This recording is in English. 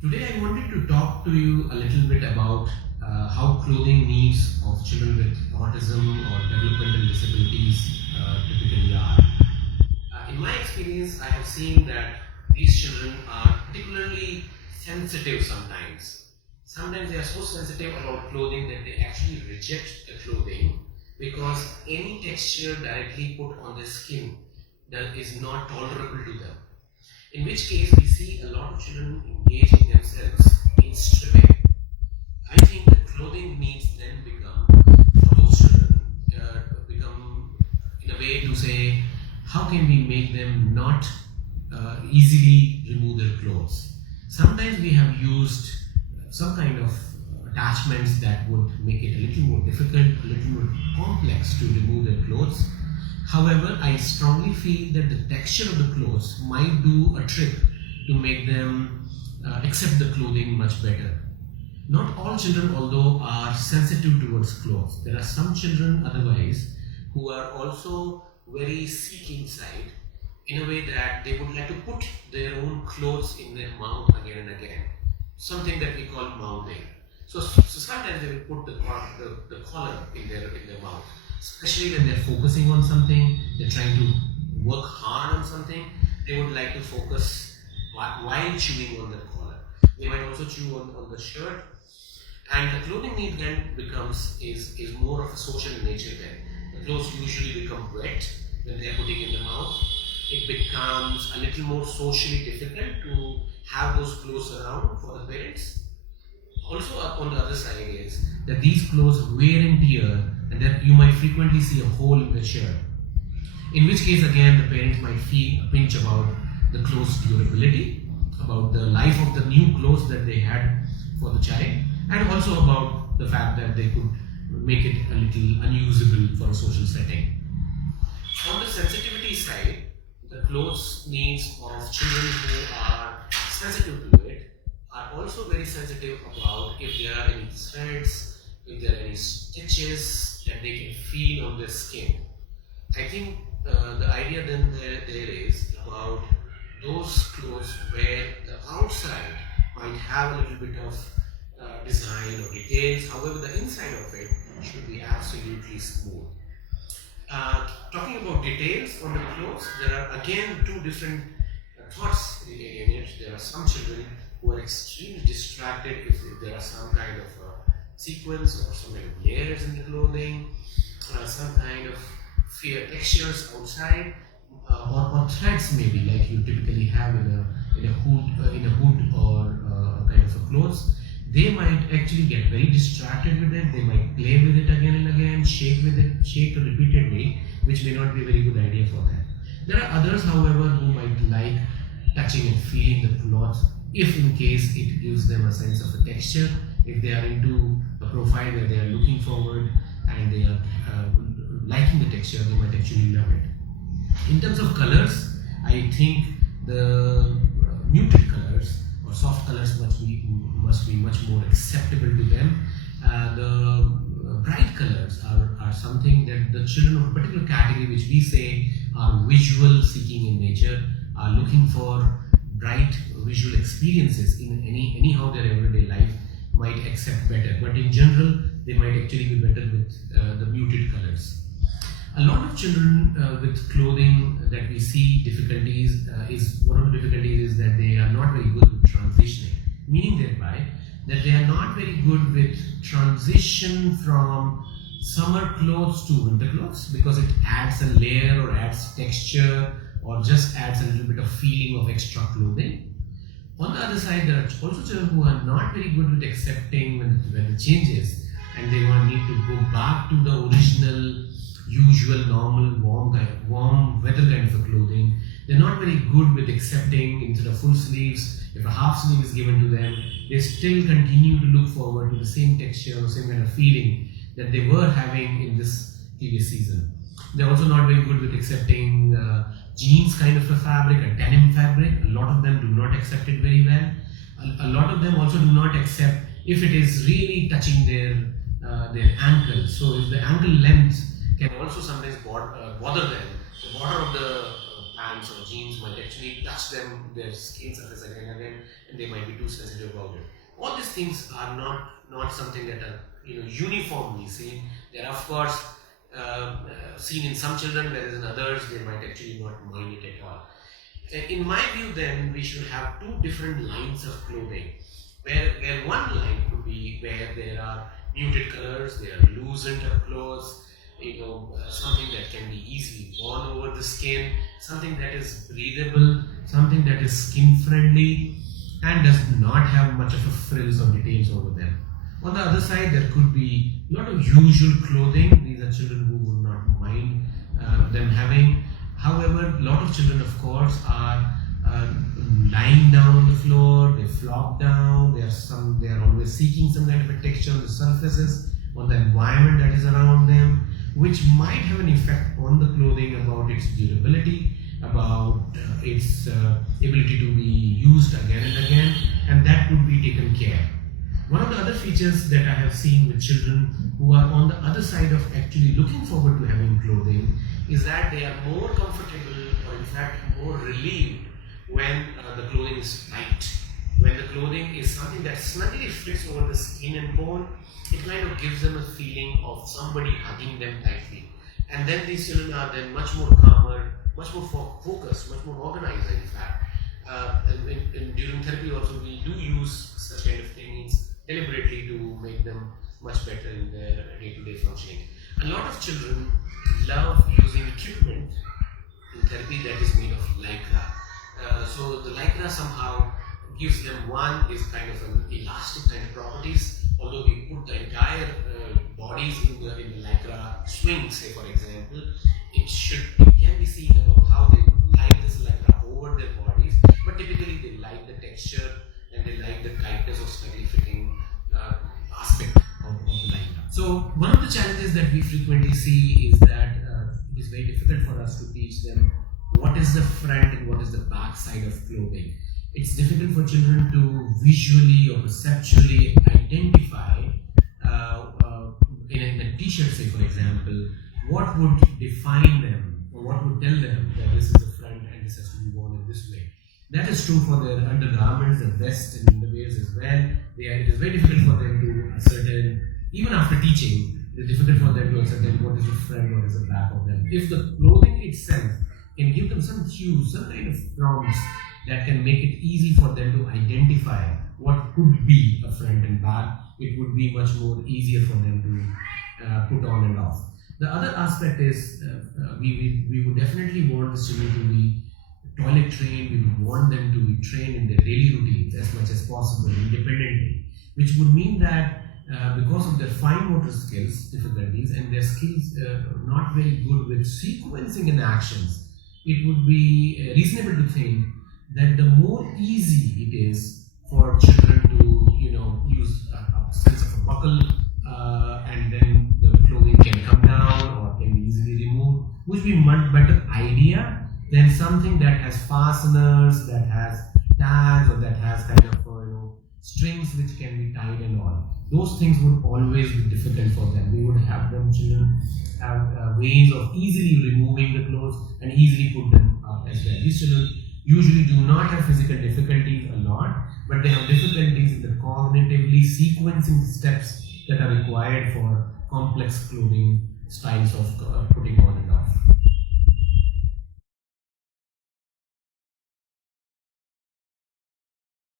Today, I wanted to talk to you a little bit about how clothing needs of children with autism or developmental disabilities typically are. In my experience, I have seen that these children are particularly sensitive sometimes. Sometimes they are so sensitive about clothing that they actually reject the clothing because any texture directly put on their skin that is not tolerable to them. In which case, we see a lot of children engaging themselves in stripping. I think the clothing needs then become, for those children, become in a way to say, how can we make them not easily remove their clothes? Sometimes we have used some kind of attachments that would make it a little more difficult, a little more complex to remove their clothes. However, I strongly feel that the texture of the clothes might do a trick to make them accept the clothing much better. Not all children, although, are sensitive towards clothes. There are some children otherwise who are also very seeking side in a way that they would like to put their own clothes in their mouth again and again. Something that we call mouthing. So sometimes they will put the collar in their mouth, especially when they're focusing on something, they're trying to work hard on something, they would like to focus while chewing on the collar. They might also chew on the shirt. And the clothing need then is more of a social nature then. The clothes usually become wet when they are putting in the mouth. It becomes a little more socially difficult to have those clothes around for the parents. Also, on the other side is that these clothes wear and tear, and that you might frequently see a hole in the shirt. In which case, again, the parents might feel a pinch about the clothes' durability, about the life of the new clothes that they had for the child, and also about the fact that they could make it a little unusable for a social setting. On the sensitivity side, the clothes needs of children who are sensitive to it are also very sensitive about if there are any threads, if there are any stitches that they can feel on their skin. I think the idea then there is about those clothes where the outside might have a little bit of design or details, however the inside of it should be absolutely smooth. Talking about details on the clothes, there are again two different thoughts in it. There are some children who are extremely distracted if there are some kind of sequence or some kind of layers in the clothing, some kind of fair textures outside, or threads maybe like you typically have in a hood or a kind of a clothes. They might actually get very distracted with it. They might play with it again and again, shake repeatedly, which may not be a very good idea for them. There are others, however, who might like touching and feeling the cloth if in case it gives them a sense of a texture. If they are into a profile where they are looking forward and they are liking the texture, they might actually love it. In terms of colors, I think the muted colors or soft colors must be much more acceptable to them. The bright colors are something that the children of a particular category, which we say are visual seeking in nature, are looking for bright visual experiences in anyhow their everyday life, might accept better. But in general, they might actually be better with the muted colors. A lot of children with clothing that we see difficulties is one of the difficulties is that they are not very good with transitioning, meaning thereby that they are not very good with transition from summer clothes to winter clothes because it adds a layer or adds texture or just adds a little bit of feeling of extra clothing. On the other side, there are also children who are not very good with accepting when the changes and they need to go back to the original, usual, normal, warm weather kind of a clothing. They're not very good with accepting instead of full sleeves. If a half sleeve is given to them, they still continue to look forward to the same texture or same kind of feeling that they were having in this previous season. They're also not very good with accepting jeans kind of a fabric, a denim fabric. A lot of them do not accept it very well. A lot of them also do not accept if it is really touching their ankle. So if the ankle length can also sometimes bother them. The border of the pants or jeans might actually touch their skin surface again and again, and they might be too sensitive about it. All these things are not something that are uniformly seen. They are of course seen in some children, whereas in others they might actually not mind it at all. In my view, then we should have two different lines of clothing, where one line could be where there are muted colors, there are loosened up clothes, something that can be easily worn over the skin, something that is breathable, something that is skin friendly and does not have much of a frills or details over them. On the other side, there could be a lot of usual clothing. These are children who would not mind them having. However, a lot of children, of course, are lying down on the floor. They flop down. They are always seeking some kind of a texture on the surfaces, on the environment that is around them, which might have an effect on the clothing about its durability, about its ability to be used again and again, and that could be taken care. One of the other features that I have seen with children who are on the other side of actually looking forward to having clothing is that they are more comfortable, or in fact more relieved, when the clothing is tight. When the clothing is something that snugly fits over the skin and bone, it kind of gives them a feeling of somebody hugging them tightly. And then these children are then much more calmer, much more focused, much more organized in fact. And during therapy also we do use such kind of things deliberately to make them much better in their day-to-day functioning. A lot of children love using equipment in therapy that is made of lycra. So the lycra somehow gives them, one is kind of an elastic kind of properties. Although we put the entire bodies in the lycra swing, say for example, it can be seen about how they like this lycra over their bodies, but typically they like the texture and they like the tightness or snugly fitting aspect of the lycra. So one of the challenges that we frequently see is that it is very difficult for us to teach them what is the front and what is the back side of clothing. It's difficult for children to visually or perceptually identify in a t-shirt, say for example, what would define them or what would tell them that this is the front and this has to be worn in this way. That is true for their undergarments, their vest and underwears as well. It is very difficult for them to ascertain, even after teaching, it is difficult for them to ascertain what is the front, what is the back of them. If the clothing itself can give them some cues, some kind of prompts that can make it easy for them to identify what could be a front and back, it would be much more easier for them to put on and off. The other aspect is we would definitely want the children to be toilet trained. We would want them to be trained in their daily routines as much as possible independently, which would mean that because of their fine motor skills difficulties and their skills not very good with sequencing in actions, it would be reasonable to think that the more easy it is for children to use a sense of a buckle and then the clothing can come down or can be easily removed, which would be a much better idea than something that has fasteners, that has tags, or that has kind of strings which can be tied and all. Those things would always be difficult for them. We would have children have ways of easily removing the clothes and easily put them up as well. These children usually do not have physical difficulties a lot, but they have difficulties in the cognitively sequencing steps that are required for complex clothing styles of putting on and off.